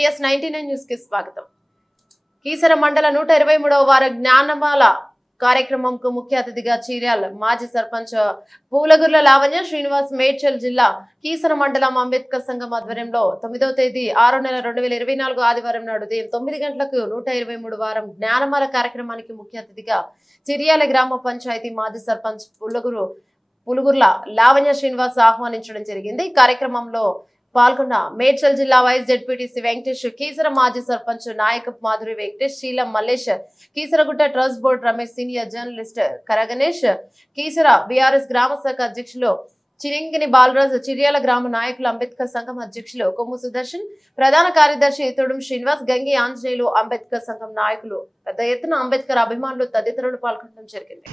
YS99 news కి స్వాగతం. కీసర మండల 123వ వార జ్ఞానమాల కార్యక్రమంకు ముఖ్య అతిథిగా చీర్యాల మాజీ సర్పంచ్ పూలగుర్ల లావణ్య శ్రీనివాస్ మేడ్చల్ జిల్లా కీసర మండలం అంబేద్కర్ సంఘం ఆధ్వర్యంలో 9వ తేదీ 6వ నెల 2024 ఆదివారం నాడు ఉదయం 9 గంటలకు 123 వారం జ్ఞానమాల కార్యక్రమానికి ముఖ్య అతిథిగా చీర్యాల గ్రామ పంచాయతీ మాజీ సర్పంచ్ పూలగుర్ల లావణ్య శ్రీనివాస్ ఆహ్వానించడం జరిగింది. ఈ కార్యక్రమంలో పాల్గొన్న మేడ్చల్ జిల్లా వైస్ జెడ్పీటీసీ వెంకటేష్, కీసర మాజీ సర్పంచ్ నాయకప్ Madhuri Venkatesh, Seelam Mallesh, Keesaragutta trust board Ramesh, senior journalist Karaganesh, Keesara BRS గ్రామ శాఖ అధ్యక్షులు చిరింగిని బాలరాజు, చిర్యాల గ్రామ నాయకులు, అంబేద్కర్ సంఘం అధ్యక్షులు కొమ్ము సుదర్శన్, ప్రధాన కార్యదర్శి తొడుం శ్రీనివాస్, గంగి ఆంజనేయులు, అంబేద్కర్ సంఘం నాయకులు, పెద్ద ఎత్తున అంబేద్కర్ అభిమానులు తదితరులు పాల్గొనడం జరిగింది.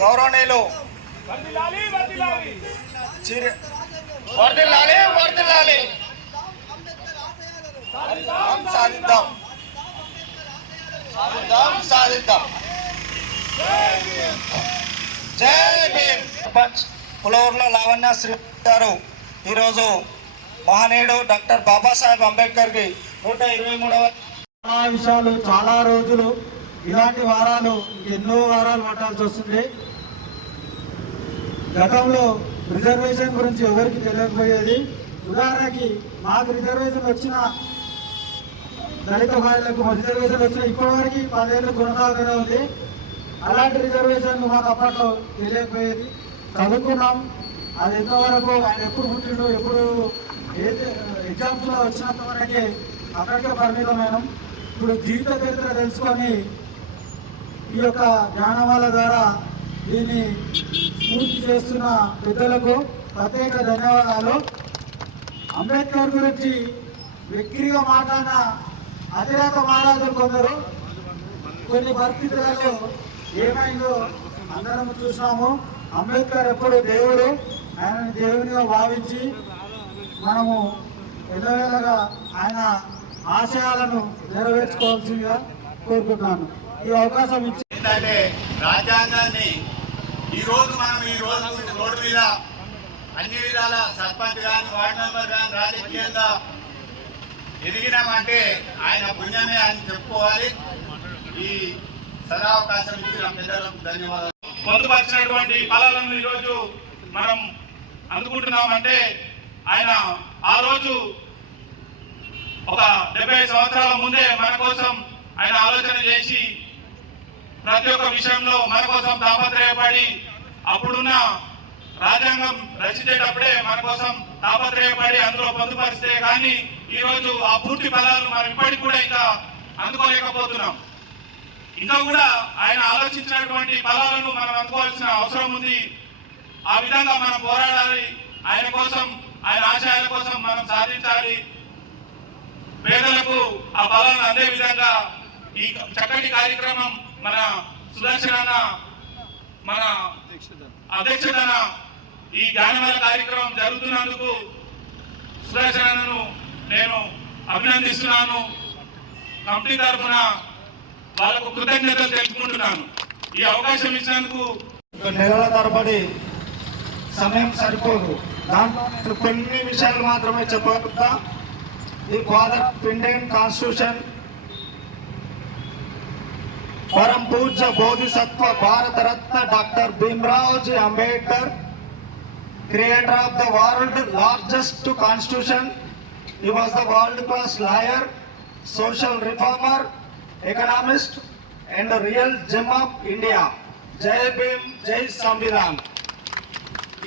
గౌరవనీయులు వర్ధిల్లాలి సాధిద్దాం. జై భీమ్. సర్పంచ్ పూలగుర్ల లావణ్య శ్రీ గారు ఈరోజు మహనీయుడు డాక్టర్ బాబాసాహెబ్ అంబేద్కర్ కి 123వ విషయాలు చాలా రోజులు ఇలాంటి వారాలు ఎన్నో వారాలు పట్టాల్సి వస్తుంది. గతంలో రిజర్వేషన్ గురించి ఎవరికి తెలియకపోయేది. ఉదాహరణకి మాకు రిజర్వేషన్ వచ్చిన దళిత మహిళలకు రిజర్వేషన్ వచ్చిన ఇప్పటివరకు 10 ఏళ్ళు కొనసాగుతూనే ఉంది. అలాంటి రిజర్వేషన్ మాకు అప్పట్లో తెలియకపోయేది. చదువుకున్నాం, అది ఎంతవరకు ఆయన ఎప్పుడు పుట్టిండు, ఎప్పుడు ఎగ్జామ్స్లో వచ్చినంత వరకే అక్కడికే పరిమితమైనాం. ఇప్పుడు జీవిత చరిత్ర తెలుసుకొని ఈ యొక్క జ్ఞానమాల ద్వారా దీన్ని స్ఫూర్తి చేస్తున్న పెద్దలకు ప్రత్యేక ధన్యవాదాలు. అంబేద్కర్ గురించి వెక్కిరిగా మాట్లాడిన అతిరేక మహారాజులు కొందరు కొన్ని పరిస్థితులలో ఏమైందో అందరం చూసినాము. అంబేద్కర్ ఎప్పుడు దేవుడు, ఆయనని దేవునిగా భావించి మనము ఎల్లవేళగా ఆయన ఆశయాలను నెరవేర్చుకోవాల్సిందిగా కోరుకుంటున్నాను. ఈ అవకాశం ఇచ్చి ఏంటంటే రాజ్యాంగాన్ని ఈ రోజు రోడ్డు మీద అన్ని విధాల సర్పంచ్ కానీ వార్డు మెంబర్ కానీ రాజకీయంగా ఎదిగినామంటే ఆయన పుణ్యమే అని చెప్పుకోవాలి. ఈ సదావకాశం ఇచ్చిన పెద్దలకు ధన్యవాదాలు. పొందుపరిచినటువంటి ఫలాలను ఈరోజు మనం అందుకుంటున్నామంటే ఆయన ఆ రోజు ఒక 70 సంవత్సరాల ముందే మన కోసం ఆయన ఆలోచన చేసి ప్రతి ఒక్క విషయంలో మన కోసం తాపత్రయపడి అప్పుడున్న రాజ్యాంగం రచించేటప్పుడే మన కోసం తాపత్రయపడి అందులో పొందుపరిస్తే కానీ ఈరోజు ఆ పూర్తి ఫలాలను మనం ఇప్పటికి కూడా ఇంకా అందుకోలేకపోతున్నాం. ఇంకా కూడా ఆయన ఆలోచించినటువంటి ఫలాలను మనం అందుకోవాల్సిన అవసరం ఉంది. ఆ విధంగా మనం పోరాడాలి. ఆయన కోసం, ఆయన ఆశయాల కోసం మనం సాధించాలి. పేదలకు ఆ ఫలాలను అందే విధంగా ఈ చక్కటి కార్యక్రమం మన సుదర్శన మన అధ్యక్షతన ఈ జ్ఞానమాల కార్యక్రమం జరుగుతున్నందుకు సుదర్శనను నేను అభినందిస్తున్నాను. కమిటీ తరఫున వాళ్ళకు కృతజ్ఞతలు తెలుపుకుంటున్నాను. ఈ అవకాశం ఇచ్చినందుకు. నెలల తరబడి సమయం సరిపోదు. దాంట్లో కొన్ని విషయాలు మాత్రమే చెప్పగలుగుతా. The father of Indian constitution, परम पूज्य Bodhisattva Bharat Ratna doctor Bhimrao ji Ambedkar, creator of the world largest constitution. He was the world class lawyer, social reformer, economist and a real gem of India. Jai Bhim, Jai Samvidhan.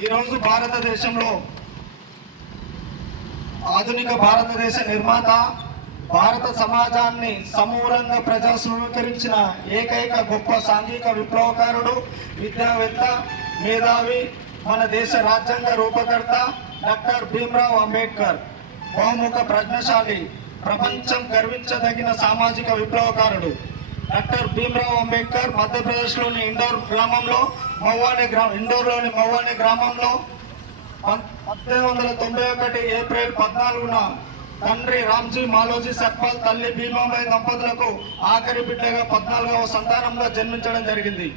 ఈ రోజు భారతదేశంలో ఆధునిక భారతదేశ నిర్మాత, భారత సమాజాన్ని సమూలంగా ప్రజాస్వామీకరించిన ఏకైక గొప్ప సాంఘిక విప్లవకారుడు, విద్యావేత్త, మేధావి, మన దేశ రాజ్యాంగ రూపకర్త డాక్టర్ భీమ్రావ్ అంబేద్కర్. బహుముఖ ప్రజ్ఞశాలి, ప్రపంచం గర్వించదగిన సామాజిక విప్లవకారుడు డాక్టర్ భీమ్రావ్ అంబేద్కర్ మధ్యప్రదేశ్లోని ఇండోర్లోని మవ్వానే గ్రామంలో 1891 ఏప్రిల్ 14న తండ్రి రామ్జీ మాలోజీ సర్పాల్, తల్లి భీమాబాయి దంపతులకు ఆఖరి బిడ్డగా 14వ సంతానంగా జన్మించడం జరిగింది.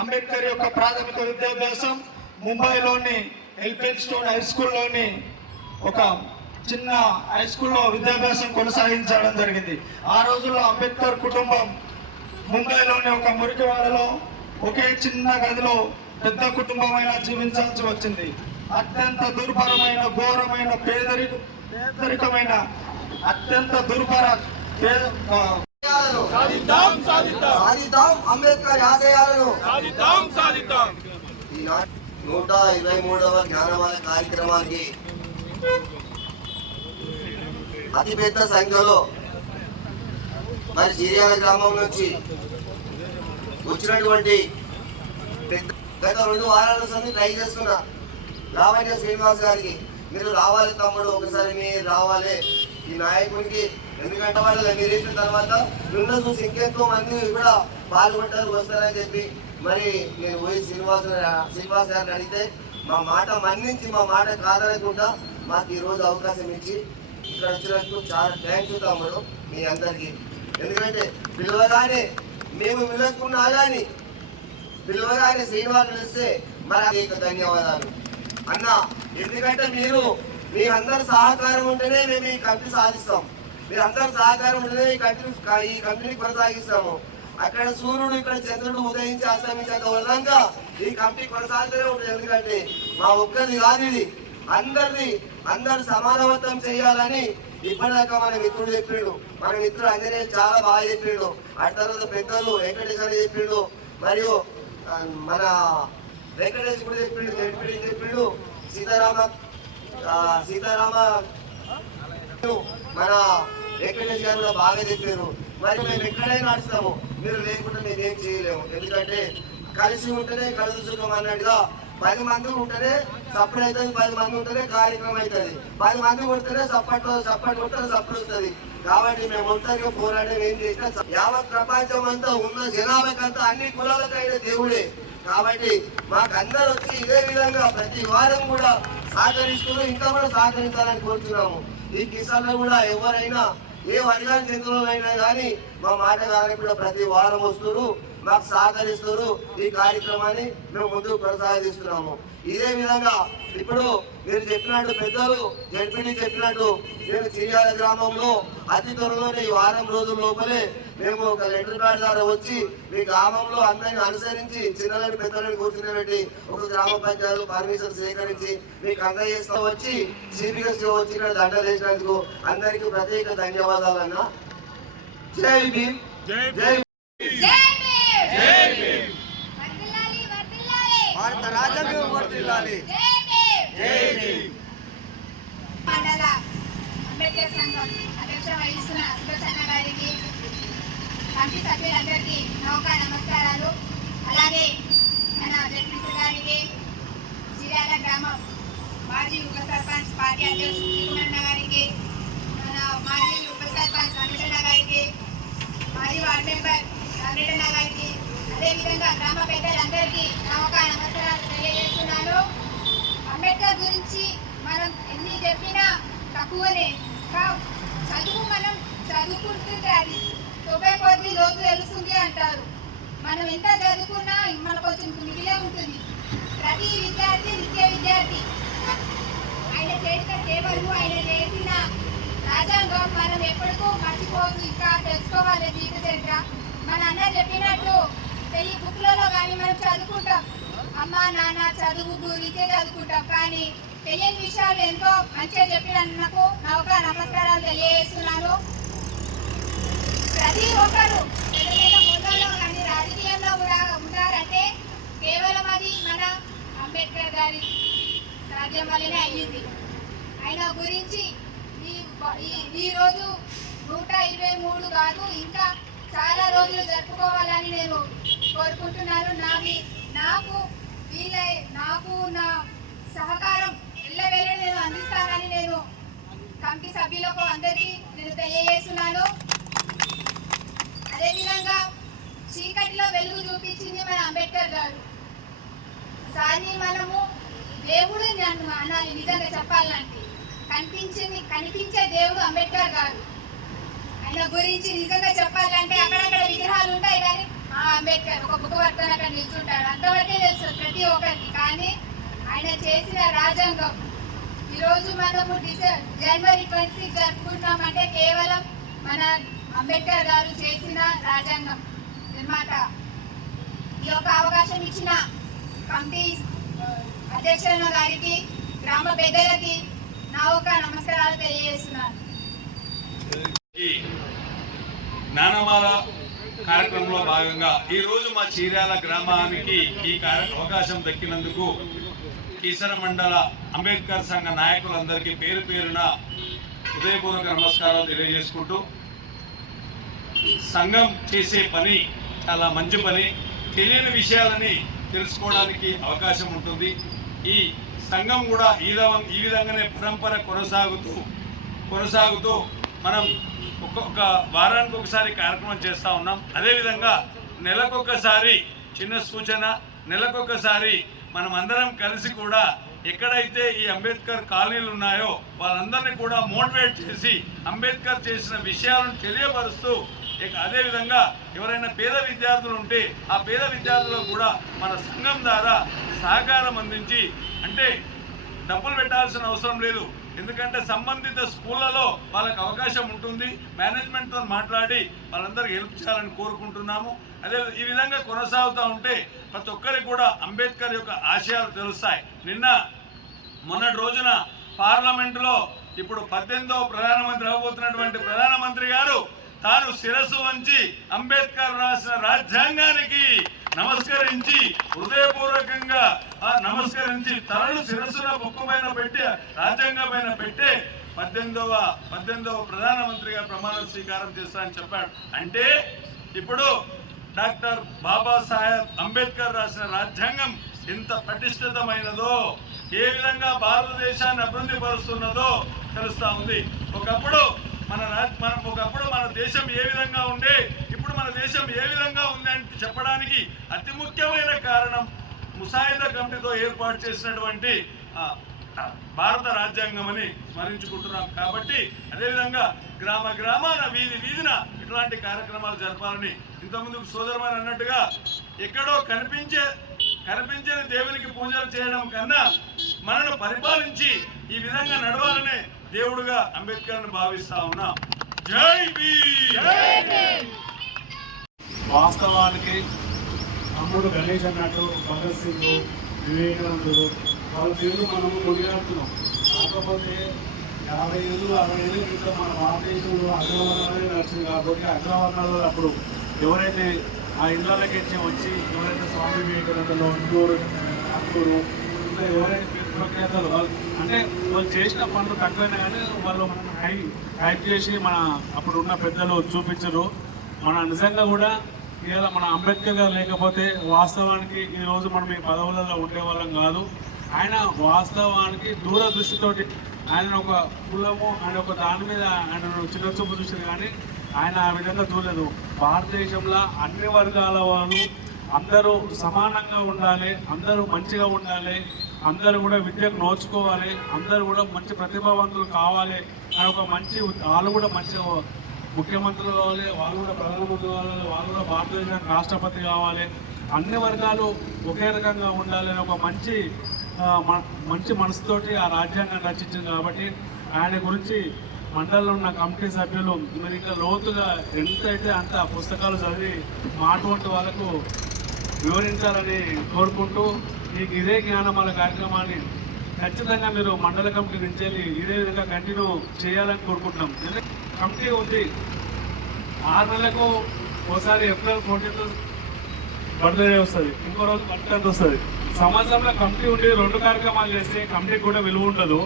అంబేద్కర్ యొక్క ప్రాథమిక విద్యాభ్యాసం ముంబైలోని ఎల్ఫిన్స్టోన్ హై స్కూల్లోని ఒక చిన్న హై స్కూల్లో విద్యాభ్యాసం కొనసాగించడం జరిగింది. ఆ రోజుల్లో అంబేద్కర్ కుటుంబం ముంబైలోని ఒక మురికివాడలో ఒకే చిన్న గదిలో పెద్ద కుటుంబమైనా జీవించాల్సి వచ్చింది. అత్యంత దుర్భరమైన, ఘోరమైన, పేదరికమైన, అత్యంత దుర్భర సాధిద్దాం అంబేద్కర్ ఆశయాలను సాధిద్దాం. 123వ జ్ఞానమాల కార్యక్రమానికి అతిపెద్ద సంఖ్యలో మరి చిర్యాల గ్రామం నుంచి వచ్చినటువంటి గత 2 వారాల నుంచి ట్రై చేస్తున్నా లావణ్య శ్రీనివాస్ గారికి, మీరు రావాలి తమ్ముడు, ఒకసారి మీరు రావాలి ఈ నాయకుడికి, ఎందుకంటే వాళ్ళు మీరు వేసిన తర్వాత రెండో చూసి ఇంకెంతో మంది కూడా పాల్గొంటారు, వస్తారని చెప్పి మరి నేను పోయి శ్రీనివాస్ గారిని అడిగితే మా మాట మన్నించి, మా మాట కాదనకుండా మాకు ఈరోజు అవకాశం ఇచ్చి ఇక్కడ వచ్చినందుకు చాలా థ్యాంక్స్ తమ్ముడు మీ అందరికీ. ఎందుకంటే పిలవగానే మేము విలక్కున్నా కానీ పిలవగానే శ్రీనివాస్ పిలిస్తే మరి అనేక ధన్యవాదాలు అన్న. ఎందుకంటే మీ అందరి సహకారం ఉంటేనే మేము ఈ కంపెనీ సాధిస్తాం, మీరు అందరి సహకారం ఉంటేనే ఈ కంపెనీ కొనసాగిస్తాము. అక్కడ సూర్యుడు, ఇక్కడ చంద్రుడు ఉదయించి అస్తమించేంత విధంగా ఈ కంపెనీ కొనసాగుతూనే ఉంటుంది. ఎందుకంటే మా ఒక్కరిది కాదు ఇది, అందరు సమానవత్వం చేయాలని ఇప్పటిదాకా మన మిత్రుడు చెప్పిండు. మన మిత్రుడు అంజనేయ చాలా బాగా చెప్పిండు. ఆ తర్వాత పెద్దలు వెంకటేశ్వర చెప్పిండు, మరియు మన వెంకటేష్ కూడా చెప్పిండు, జడ్పీడి చెప్పిండు, సీతారామ మన వెంకటేష్ గారు కూడా బాగా చెప్పారు. మరి మేము ఎక్కడైనా నడుస్తాము, మీరు లేకుండా మేమేం చేయలేము. ఎందుకంటే కలిసి ఉంటేనే కలుసు సుఖం అన్నట్టుగా 10 మంది ఉంటేనే సపోర్ట్ అవుతుంది, 10 మంది ఉంటేనే కార్యక్రమం అవుతుంది, 10 మంది కొడితేనే సపోర్ట్ కొడితే సపోర్ట్ వస్తుంది. కాబట్టి మేము ఒంటరిగా పోరాటం ఏం చేసినా యావత్ ప్రపంచం అంతా ఉన్న జనాభాకంతా అన్ని కులాలకైన దేవుడే. కాబట్టి మాకు అందరూ వచ్చి ఇదే విధంగా ప్రతి వారం కూడా సహకరిస్తూ ఇంకా కూడా సహకరించాలని కోరుతున్నాము. ఈ కిసాన్లో కూడా ఎవరైనా ఏ వర్గానికి చెందినైనా కానీ మా మాట కానీ కూడా ప్రతి వారం వస్తున్నారు, మాకు సహకరిస్తారు. ఈ కార్యక్రమాన్ని మేము ముందుకు కొనసాగిస్తున్నాము. ఇదే విధంగా ఇప్పుడు మీరు చెప్పినట్టు పెద్దలు జడ్పీని చెప్పినట్టు మేము చిర్యాల గ్రామంలో అతి త్వరలోనే ఈ వారం రోజుల లోపలే మేము ఒక లెటర్ ప్యాడ్ ద్వారా వచ్చి మీ గ్రామంలో అందరిని అనుసరించి చిన్నలని పెద్దలని కూర్చుని ఒక గ్రామ పంచాయతీ పర్మిషన్ సేకరించి మీకు అందజేస్తూ వచ్చి సిపిఎస్ వచ్చి ఇక్కడ దండలు వేసినందుకు అందరికీ ప్రత్యేక ధన్యవాదాలన్నా. జై భీమ్, జై భారత రాజ్యాంగం వర్ధిల్లాలి. మండల అంబేద్కర్ సంఘం అధ్యక్ష వహిస్తున్న సుదర్శన గారికి, కమిటీ సభ్యులందరికీ నమస్కారాలు. అలాగే మన జడ్పీసీ గారికి, చిర్యాల గ్రామం మాజీ ఉప సర్పంచ్ పార్టీ అధ్యక్షుడు శ్రీకుమరణ గారికి, మన మాజీ ఉప సర్పంచ్ రమేషన్న గారికి, మాజీ వార్డు మెంబర్ రామరెడ్డన్న గారికి, అదేవిధంగా గ్రామ పెద్దలందరికీ నమస్కారాలు తెలియజేస్తున్నాను. అంబేద్కర్ గురించి మనం ఎన్ని చెప్పినా తక్కువనే. చదువు మనం చదువుకుంటుంటే అది 90 కొద్ది లోతు తెలుస్తుంది అంటారు. మనం ఎంత చదువుకున్నా మనకు కొంచెం మిగిలే ఉంటుంది. ప్రతి విద్యార్థి నిత్య విద్యార్థి. ఆయన చేసిన సేవలు, ఆయన చేసిన రాజ్యాంగం మనం ఎప్పటికూ మర్చిపోవద్దు, ఇంకా తెలుసుకోవాలి జీవిత చరిత్ర. మన అన్న చెప్పినట్టు ఈ బుక్లలో కానీ మనం చదువుకుంటాం, అమ్మ నాన్న చదువు గురించే చదువుకుంటాం, కానీ తెలియని విషయాలు ఎంతో మంచిగా చెప్పినందుకు నమస్కారాలు తెలియజేస్తున్నాను. ప్రతి ఒక్కరు ఏదైనా హోదాలో కానీ రాజకీయంలో కూడా ఉన్నారంటే కేవలం అది మన అంబేద్కర్ గారి సాధ్యం వల్లనే అయ్యింది. ఆయన గురించి ఈ రోజు 123 కాదు, ఇంకా చాలా రోజులు జరుపుకోవాలని నేను కోరుకుంటున్నాను. నాకు నా సహకారం ఎల్లవేళ నేను అందిస్తానని నేను కమిటీ సభ్యులకు అందరికీ నేను తెలియజేస్తున్నాను. అదేవిధంగా చీకటిలో వెలుగు చూపించింది మన అంబేద్కర్ గారు. సార్ని మనము దేవుడు అనాలి. నిజంగా చెప్పాలంటే కనిపించే దేవుడు అంబేద్కర్ గారు. ఆయన గురించి నిజంగా చెప్పాలంటే అక్కడక్కడ విగ్రహాలు ఉంటాయి, కానీ అంబేద్కర్ ఒక బుక్ పట్టుకొని అక్కడ నిల్చుంటాడు, అంతవరకే తెలుసు ప్రతి ఒక్కరికి. కానీ ఆయన చేసిన రాజ్యాంగం ఈరోజు మనము జనవరి 26 జరుపుకుంటున్నామంటే కేవలం మన అంబేద్కర్ గారు చేసిన రాజ్యాంగం నిర్మాత. ఈ యొక్క అవకాశం ఇచ్చిన కమిటీ అధ్యక్షుల గారికి, గ్రామ పెద్దలకి నా ఒక నమస్కారాలు తెలియజేస్తున్నాను. జ్ఞానమాల కార్యక్రమంలో భాగంగా ఈ రోజు మా చీరాల గ్రామానికి ఈ అవకాశం దక్కినందుకు కీసర మండల అంబేద్కర్ సంఘ నాయకులందరికీ పేరు పేరున హృదయపూర్వక నమస్కారాలు తెలియజేసుకుంటూ, సంఘం చేసే పని చాలా మంచి పని. తెలియని విషయాలని తెలుసుకోవడానికి అవకాశం ఉంటుంది. ఈ సంఘం కూడా ఈ విధంగానే పరంపర కొనసాగుతూ మనం ఒక్కొక్క వారానికి ఒకసారి కార్యక్రమం చేస్తూ ఉన్నాం. అదేవిధంగా నెలకొకసారి చిన్న సూచన, నెలకొకసారి మనం అందరం కలిసి కూడా ఎక్కడైతే ఈ అంబేద్కర్ కాలనీలు ఉన్నాయో వాళ్ళందరినీ కూడా మోటివేట్ చేసి అంబేద్కర్ చేసిన విషయాలను తెలియపరుస్తూ, అదేవిధంగా ఎవరైనా పేద విద్యార్థులు ఉంటే ఆ పేద విద్యార్థులకు కూడా మన సంఘం ద్వారా సహకారం అందించి, అంటే డబ్బులు పెట్టాల్సిన అవసరం లేదు, ఎందుకంటే సంబంధిత స్కూళ్ళలో వాళ్ళకి అవకాశం ఉంటుంది. మేనేజ్మెంట్తో మాట్లాడి వాళ్ళందరికీ హెల్ప్ చేయాలని కోరుకుంటున్నాము. అదే ఈ విధంగా కొనసాగుతూ ఉంటే ప్రతి ఒక్కరికి కూడా అంబేద్కర్ యొక్క ఆశయాలు తెలుస్తాయి. మొన్నటి రోజున పార్లమెంటులో ఇప్పుడు 18వ ప్రధానమంత్రి అవబోతున్నటువంటి ప్రధానమంత్రి గారు తాను శిరస్సు వంచి అంబేద్కర్ రాసిన రాజ్యాంగానికి నమస్కరించి, హృదయపూర్వకంగా నమస్కరించి తలను శిరస్సున బొక్కు పైన పెట్టి రాజ్యాంగం పైన పెట్టి 18వ ప్రధానమంత్రిగా ప్రమాణ స్వీకారం చేస్తానని చెప్పాడు. అంటే ఇప్పుడు డాక్టర్ బాబాసాహెబ్ అంబేద్కర్ రాసిన రాజ్యాంగం ఎంత పటిష్టమైనదో, ఏ విధంగా భారతదేశాన్ని అభివృద్ధి పరుస్తున్నదో తెలుస్తా ఉంది. ఒకప్పుడు మన దేశం ఏ విధంగా ఉండే, ఇప్పుడు మన దేశం ఏ విధంగా ఉంది అని చెప్పడానికి అతి ముఖ్యమైన కారణం ముసాయిదా కమిటీతో ఏర్పాటు చేసినటువంటి భారత రాజ్యాంగం అని స్మరించుకుంటున్నాం. కాబట్టి అదేవిధంగా గ్రామాన వీధిన ఇట్లాంటి కార్యక్రమాలు జరపాలని, ఇంతకుముందు సోదరుమారు అన్నట్టుగా ఎక్కడో కనిపించని దేవునికి పూజలు చేయడం కన్నా మనను పరిపాలించి ఈ విధంగా నడవాలనే దేవుడుగా అంబేద్కర్ని భావిస్తా ఉన్నాం. జై భీమ్. వాస్తవానికి తమ్ముడు గణేష్ అన్నట్టు భగత్ సింగ్, వివేకానందుడు వాళ్ళ పేర్లు మనం కొనియాడుతున్నాం. కాకపోతే 50 ఏళ్ళు 60 ఏళ్ళ క్రితం మన భారతదేశంలో అగ్రవర్ణాలే నడిచింది. కాబట్టి అగ్రవర్ణాలు అప్పుడు ఎవరైతే ఆ ఇళ్లకి వచ్చి ఎవరైతే స్వామి వివేకానందలో అక్టూరు ఇంకా ఎవరైతే ప్రఖ్యాతలు అంటే వాళ్ళు చేసిన పనులు తక్కువైనా కానీ వాళ్ళు హైప్ చేసి మన అప్పుడు ఉన్న పెద్దలు చూపించరు. మన నిజంగా కూడా ఇలా మన అంబేద్కర్ గారు లేకపోతే వాస్తవానికి ఈరోజు మనం ఈ పదవులలో ఉండేవాళ్ళం కాదు. ఆయన వాస్తవానికి దూరదృష్టితోటి ఆయన ఒక కులము ఆయన ఒక దాని మీద ఆయన చిన్న చూపు చూసారు, కానీ ఆయన ఆ విధంగా చూడలేదు. భారతదేశంలో అన్ని వర్గాల వాళ్ళు అందరూ సమానంగా ఉండాలి, అందరూ మంచిగా ఉండాలి, అందరూ కూడా విద్యకు నోచుకోవాలి, అందరూ కూడా మంచి ప్రతిభావంతులు కావాలి అని ఒక మంచి, వాళ్ళు కూడా మంచిగా ముఖ్యమంత్రులు కావాలి, వాళ్ళు కూడా ప్రధానమంత్రి కావాలి, వాళ్ళు కూడా భారతదేశానికి రాష్ట్రపతి కావాలి, అన్ని వర్గాలు ఒకే రకంగా ఉండాలి అని ఒక మంచి మనసుతోటి ఆ రాజ్యాంగాన్ని రచించింది. కాబట్టి ఆయన గురించి మండలంలో ఉన్న కమిటీ సభ్యులు మీరు ఇంకా లోతుగా ఎంతైతే అంత పుస్తకాలు చదివి మాటువంటి వాళ్ళకు వివరించాలని కోరుకుంటూ మీకు ఇదే జ్ఞానమాల కార్యక్రమాన్ని ఖచ్చితంగా మీరు మండల కమిటీ నుంచి ఇదే విధంగా కంటిన్యూ చేయాలని కోరుకుంటున్నాం. కమిటీ ఉంది, 6 నెలలకు ఒకసారి ఏప్రిల్ 14th బర్త్డే వస్తుంది, ఇంకో రోజు బర్త్డే వస్తుంది. సంవత్సరంలో కమిటీ ఉండి 2 కార్యక్రమాలు చేస్తే కమిటీకి కూడా విలువ ఉండదు.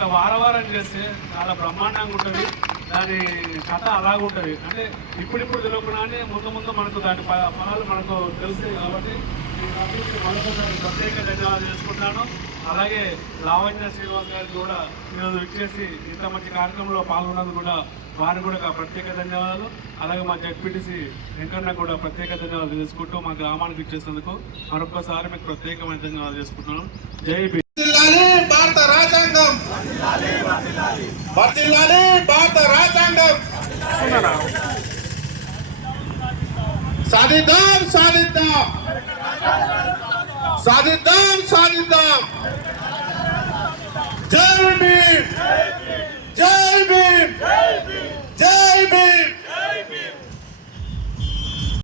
ఇట్లా వారం చేస్తే చాలా బ్రహ్మాండంగా ఉంటుంది. దాని కథ అలాగుంటుంది. అంటే ఇప్పుడిప్పుడు తెలియకుండానే ముందు మనకు దాని ఫలాలు మనకు తెలుస్తాయి. కాబట్టి ఈ కమిటీకి మరొకసారి ప్రత్యేక ధన్యవాదాలు చేసుకుంటున్నాను. అలాగే లావణ్య శ్రీనివాస్ గారికి కూడా ఈరోజు విచ్చేసి ఇంత మంచి కార్యక్రమంలో పాల్గొన్నందుకు కూడా వారికి కూడా ప్రత్యేక ధన్యవాదాలు. అలాగే మా జెడ్పీటీసీ వెంకన్న కూడా ప్రత్యేక ధన్యవాదాలు చేసుకుంటూ మా గ్రామానికి ఇచ్చేసినందుకు మరొకసారి మీకు ప్రత్యేకమైన ధన్యవాదాలు చేసుకుంటున్నాం. జై భీమ్. భారత రాజ్యాంగం వర్ధిల్లాలి, భారత రాజ్యాంగం సాధిద్దాం సాధిద్దాం సాధిద్దాం సాధిద్దాం. జై భీమ్, జై భీమ్.